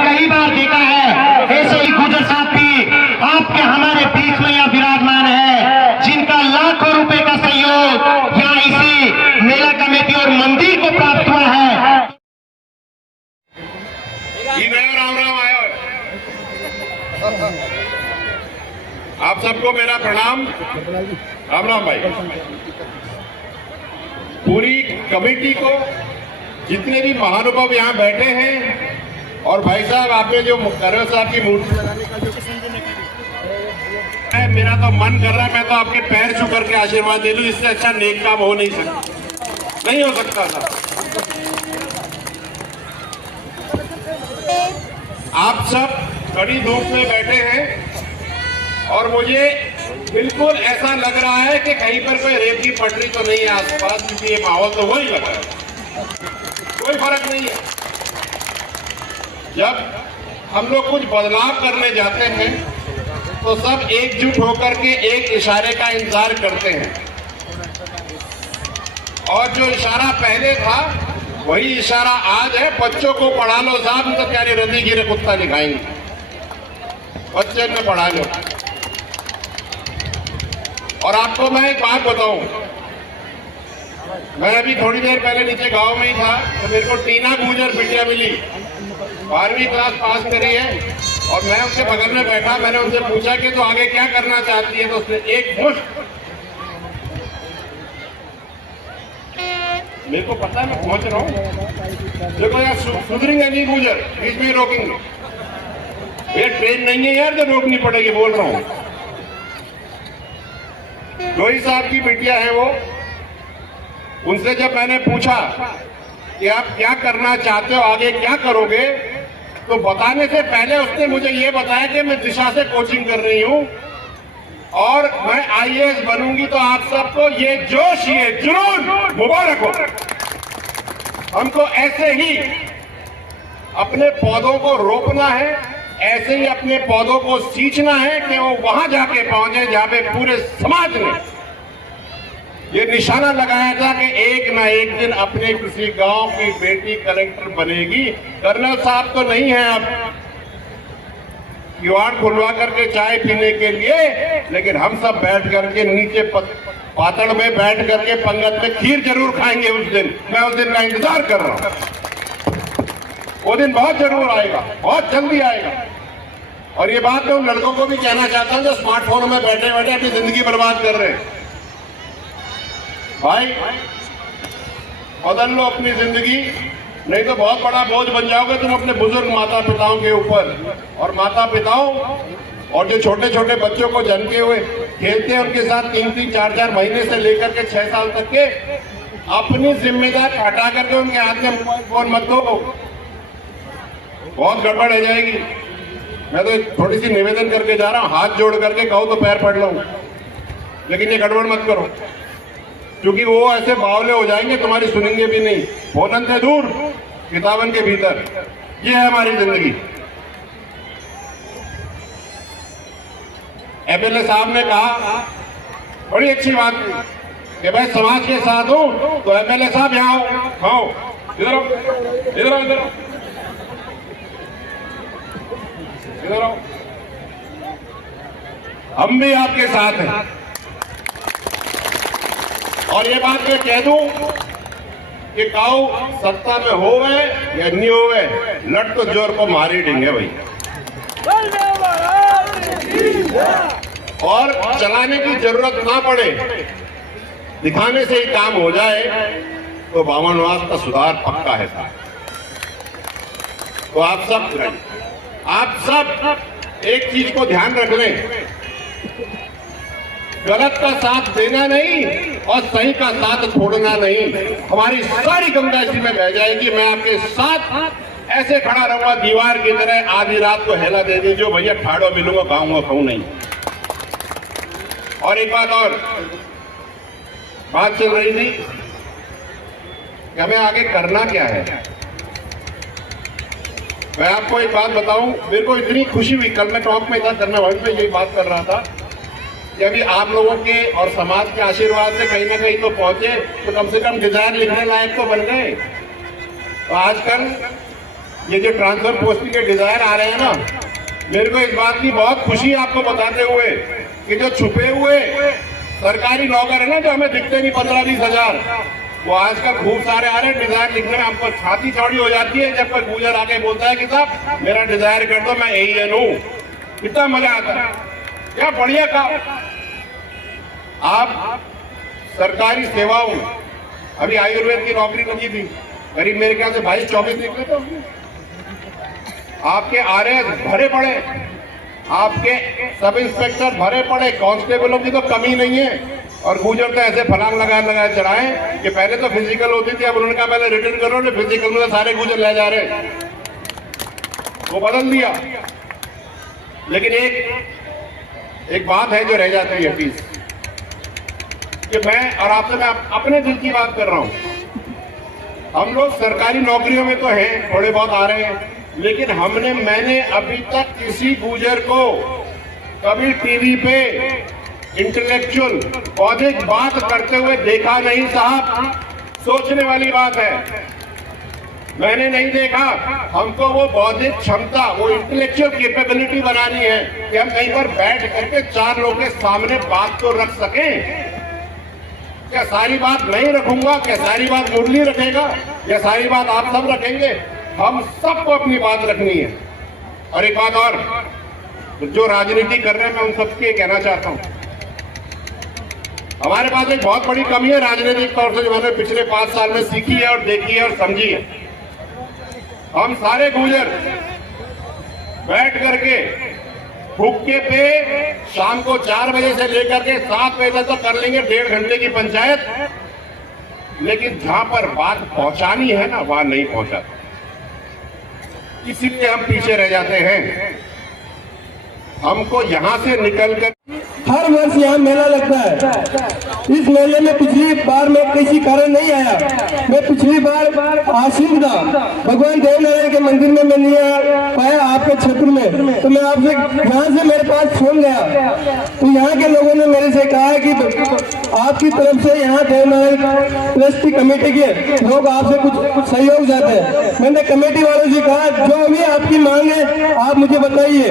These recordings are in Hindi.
कई बार देखा है। ऐसे ही गुजर साहब भी आपके हमारे बीच में यहाँ विराजमान है, जिनका लाखों रुपए का सहयोग यहाँ इसी मेला कमेटी और मंदिर को प्राप्त हुआ है। राम राम आयो। आप सबको मेरा प्रणाम। राम राम भाई। पूरी कमेटी को, जितने भी महानुभाव यहाँ बैठे हैं, और भाई साहब आपने जो करवे साहब की मूर्ति लगाने का जो मेरा तो मन कर रहा है, मैं तो आपके पैर छू करके आशीर्वाद दे दूं। इससे अच्छा नेक काम हो नहीं सकता, नहीं हो सकता था। आप सब कड़ी धूप में बैठे हैं और मुझे बिल्कुल ऐसा लग रहा है कि कहीं पर कोई रेत की पटरी तो नहीं है आसपास, क्योंकि ये माहौल तो वही लग रहा है, कोई फर्क नहीं है। जब हम लोग कुछ बदलाव करने जाते हैं तो सब एकजुट होकर के एक इशारे का इंतजार करते हैं, और जो इशारा पहले था वही इशारा आज है। बच्चों को पढ़ा लो साहब, तो क्या रंदी गिरे कुत्ता दिखाएंगे, बच्चे में पढ़ा लो। और आपको मैं एक बात बताऊं, मैं अभी थोड़ी देर पहले नीचे गांव में ही था, तो मेरे को टीना गुजर बिटिया मिली, 12वीं क्लास पास करी है, और मैं उसके बगल में बैठा। मैंने उनसे पूछा कि तो आगे क्या करना चाहती है, तो उसने एक मुश्त, मेरे को पता है मैं पहुंच रहा हूं, देखो यार सुधरेंगे नहीं गुजर, बीच में रोकेंगे, ये ट्रेन नहीं है यार जो रोकनी पड़ेगी, बोल रहा हूं। जोई साहब की बिटिया है वो, उनसे जब मैंने पूछा कि आप क्या करना चाहते हो, आगे क्या करोगे, तो बताने से पहले उसने मुझे ये बताया कि मैं दिशा से कोचिंग कर रही हूं और मैं IAS बनूंगी। तो आप सबको ये जोश, ये जुनून मुबारक हो। हमको ऐसे ही अपने पौधों को रोपना है, ऐसे ही अपने पौधों को सींचना है कि वो वहां जाके पहुंचे जहां पे पूरे समाज ने ये निशाना लगाया था कि एक ना एक दिन अपने किसी गांव की बेटी कलेक्टर बनेगी। कर्नल साहब तो नहीं है अब किवाड़ खुलवा करके चाय पीने के लिए, लेकिन हम सब बैठ करके नीचे पातड़ में बैठ करके पंगत में खीर जरूर खाएंगे उस दिन। मैं उस दिन का इंतजार कर रहा हूं, वो दिन बहुत जरूर आएगा, बहुत जल्दी आएगा। और ये बात मैं उन लड़कों को भी कहना चाहता हूं जो स्मार्टफोन में बैठे बैठे अपनी जिंदगी बर्बाद कर रहे हैं। भाई बदल लो अपनी जिंदगी, नहीं तो बहुत बड़ा बोझ बन जाओगे तुम अपने बुजुर्ग माता पिताओं के ऊपर। और माता पिताओं और जो छोटे छोटे बच्चों को जन्मे हुए खेलते हैं उनके साथ 3-3, 4-4 महीने से लेकर के 6 साल तक के, अपनी जिम्मेदारी हटा करके उनके हाथ में मोबाइल फोन मत दो, बहुत गड़बड़ हो जाएगी। मैं तो थोड़ी सी निवेदन करके जा रहा हूं, हाथ जोड़ करके कहो तो पैर पड़ लो, लेकिन ये गड़बड़ मत करो, क्योंकि वो ऐसे बावले हो जाएंगे तुम्हारी सुनेंगे भी नहीं। फोनन से दूर, किताबन के भीतर, ये है हमारी जिंदगी। MLA साहब ने कहा बड़ी अच्छी बात कि भाई समाज के साथ हूं, तो MLA साहब यहाँ आओ, इधर आओ, इधर आओ, इधर आओ, इधर आओ, हम भी आपके साथ हैं। और ये बात मैं कह दूं कि काऊ सत्ता में होवे या नहीं होवे, लट तो जोर को मारी देंगे भाई। और चलाने की जरूरत ना पड़े, दिखाने से ही काम हो जाए, तो बामनवास का सुधार पक्का है साहब। तो आप सब एक चीज को ध्यान रख लें, गलत का साथ देना नहीं और सही का साथ छोड़ना नहीं। हमारी सारी गंगा इसी में बह जाएगी। मैं आपके साथ ऐसे खड़ा रहूंगा दीवार की तरह, आधी रात को हेला दे दी जो भैया ठाड़ो मिलूंगा, गाऊंगा खाऊं नहीं। और एक बात और, बात चल रही थी कि हमें आगे करना क्या है। मैं आपको एक बात बताऊं, मेरे को इतनी खुशी हुई, कल मैं टॉक में था, धरना वर्ग में यही बात कर रहा था कि अभी आप लोगों के और समाज के आशीर्वाद से कहीं ना कहीं तो पहुंचे, तो कम से कम डिजाइन लिखने लायक तो बन गए। तो आजकल ये जो ट्रांसफर पोस्टिंग के डिजायर आ रहे हैं ना, मेरे को इस बात की बहुत खुशी है आपको बताते हुए कि जो छुपे हुए सरकारी नौकर है ना, जो हमें दिखते नहीं 15-20 हजार, वो आजकल खूब सारे आ रहे हैं। डिजायर लिखने में हमको छाती चौड़ी हो जाती है जब कोई गुजर आके बोलता है कि साहब मेरा डिजायर कर दो, मैं एएन हूं। कितना मजा आता है, क्या बढ़िया काम। आप सरकारी सेवाओं में अभी आयुर्वेद की नौकरी लगी थी, करीब मेरे ख्याल से 22-24 निकले थे उसमें। आपके आरएस भरे पड़े, आपके सब इंस्पेक्टर भरे पड़े, कांस्टेबलों की तो कमी नहीं है। और गुजर तो ऐसे फलांग लगा चढ़ाए कि पहले तो फिजिकल होती थी, अब उन्होंने कहा पहले रिटर्न करो, ने फिजिकल में तो सारे गुजर ले जा रहे, वो बदल दिया। लेकिन एक बात है जो रह जाती है प्लीज, कि मैं और आपसे मैं अपने दिल की बात कर रहा हूं। हम लोग सरकारी नौकरियों में तो हैं, थोड़े बहुत आ रहे हैं, लेकिन मैंने अभी तक किसी गुजर को कभी टीवी पे इंटेलेक्चुअल बौद्धिक बात करते हुए देखा नहीं साहब। सोचने वाली बात है, मैंने नहीं देखा। हमको वो बौद्धिक क्षमता, वो इंटेलेक्चुअल कैपेबिलिटी बनानी है कि हम कहीं पर बैठ करके 4 लोगों के सामने बात तो रख सकें। क्या सारी बात मैं ही रखूंगा? क्या सारी बात मुरली रखेगा? या सारी बात आप सब रखेंगे? हम सबको अपनी बात रखनी है। और एक बात और, जो राजनीति कर रहे हैं मैं उन सबके कहना चाहता हूं, हमारे पास एक बहुत बड़ी कमी है राजनीतिक तौर से, जो मैंने पिछले 5 साल में सीखी है और देखी है और समझी है। हम सारे गुजर बैठ करके हुक्के पे शाम को 4 बजे से लेकर के 7 बजे तक तो कर लेंगे 1.5 घंटे की पंचायत, लेकिन जहां पर बात पहुंचानी है ना, वहां नहीं पहुंचाते, इसीलिए हम पीछे रह जाते हैं। हमको यहां से निकलकर हर वर्ष यहाँ मेला लगता है। इस मेले में पिछली बार मैं किसी कारण नहीं आया। मैं पिछली बार आश्रित था, भगवान देवनारायण के मंदिर में मैं नहीं आ पाया आपके क्षेत्र में, तो मैं आपसे यहाँ से मेरे पास फोन गया, तो यहाँ के लोगों ने मेरे से कहा है कि आपकी तरफ से यहाँ देवनारायण ट्रस्टी कमेटी के लोग आपसे कुछ सहयोग चाहते हैं। मैंने कमेटी वालों से कहा जो भी आपकी मांग है आप मुझे बताइए।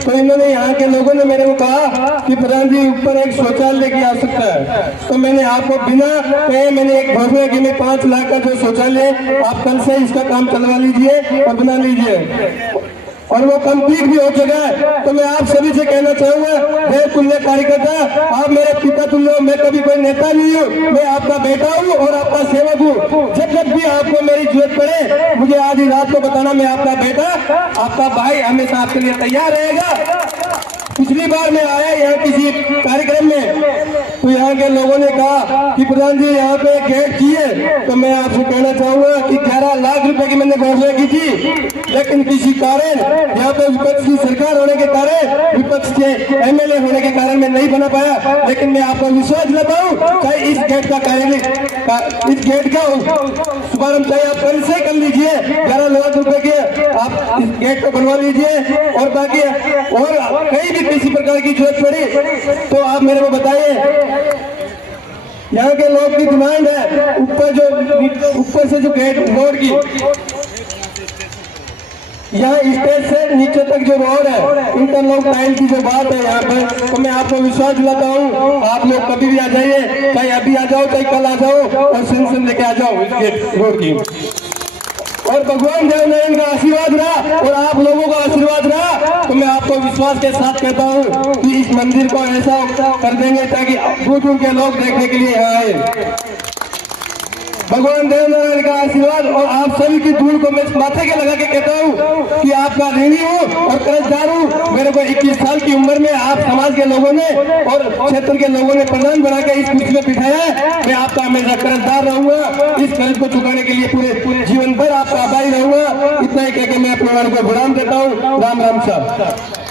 तो इन्होंने, यहाँ के लोगों ने मेरे को कहा कि प्रधान जी ऊपर एक शौचालय की आवश्यकता है। तो मैंने आपको बिना कहे मैंने एक घोषणा की, मैं 5 लाख का जो शौचालय आप कल से इसका काम चलवा लीजिए और बना लीजिए, और वो कंप्लीट भी हो चुका है। तो मैं आप सभी से कहना चाहूंगा, देव तुल्य कार्यकर्ता, आप मेरे पिता तुल्य हो। मैं कभी कोई नेता नहीं हूँ, मैं आपका बेटा हूँ और आपका सेवक हूँ। जब भी आपको मेरी जरूरत पड़े मुझे आधी रात को बताना, मैं आपका बेटा, आपका भाई हमेशा आपके लिए तैयार रहेगा। पिछली बार मैं आया यहाँ किसी कार्यक्रम में, तो यहाँ के लोगों ने कहा कि प्रधान जी यहाँ पे गेट चाहिए। तो मैं आपसे कहना चाहूंगा कि 11 लाख रुपए की मैंने घोषणा की थी, लेकिन किसी कारण यहाँ पे विपक्ष की सरकार होने के कारण, विपक्ष के एमएलए होने के कारण मैं नहीं बना पाया। लेकिन मैं आपको विश्वास दिलाता हूँ, चाहे इस गेट का इस गेट का शुभारंभ चाहे आप कल से कर लीजिए, 11 लाख रुपए के आप इस गेट को बनवा लीजिए, और बाकी और कहीं भी किसी प्रकार की जरूरत पड़ी तो आप मेरे को बताइए। यहाँ के लोग की डिमांड है, ऊपर से जो गेट रोड की, यहाँ स्टेज से नीचे तक जो रोड है, इंटरलॉक टाइल की जो बात है यहाँ पर, तो मैं आपको विश्वास दिलाता हूँ, आप लोग कभी भी आ जाइए, चाहे अभी आ जाओ चाहे कल आ जाओ, और सेंशन लेके आ जाओ इस गेट रोड की। और भगवान देवनारायण का आशीर्वाद रहा और आप लोगों का आशीर्वाद रहा, तो मैं आपको विश्वास के साथ कहता हूँ कि इस मंदिर को ऐसा कर देंगे ताकि दूर दूर के लोग देखने के लिए यहाँ आए। भगवान देवनारायण का आशीर्वाद और आप सभी की धूल को मैं माथे के लगा के कहता हूँ कि आपका ऋणी हूँ और कर्जदार हूँ। मेरे को 21 साल की उम्र में आप समाज के लोगों ने और क्षेत्र के लोगों ने प्रधान बना के इस कुर्सी में बिठाया है। मैं आपका हमेशा कर्जदार रहूंगा, इस कर्ज को चुकाने के लिए पूरे जीवन भर आपका आभारी रहूंगा। इतना ही कहकर मैं अपने वाणी को विराम देता हूँ। राम राम साहब।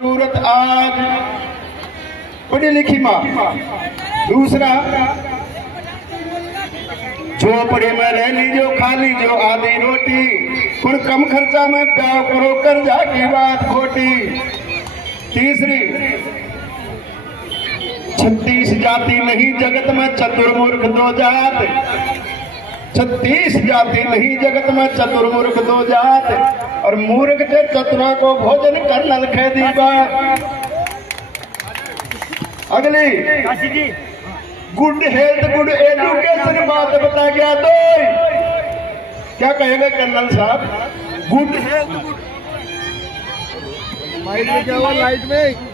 जरूरत आज पढ़ी लिखी माँ। दूसरा, झोपड़ी में रह लीजो, खा लीजो आधी रोटी, कुछ कम खर्चा में प्याव करो, कर्जा की बात खोटी। तीसरी, 36 जाति नहीं जगत में चतुर्मूर्ख दो जात, 36 जाति नहीं जगत में चतुर्मूर्ख दो जात, और मूर्ख से चतुरा को भोजन करनल खेदी बात। अगली, गुड हेल्थ गुड एजुकेशन बात बता गया। दो, क्या कहेगा कर्नल साहब? गुड हेल्थ गुड, लाइट में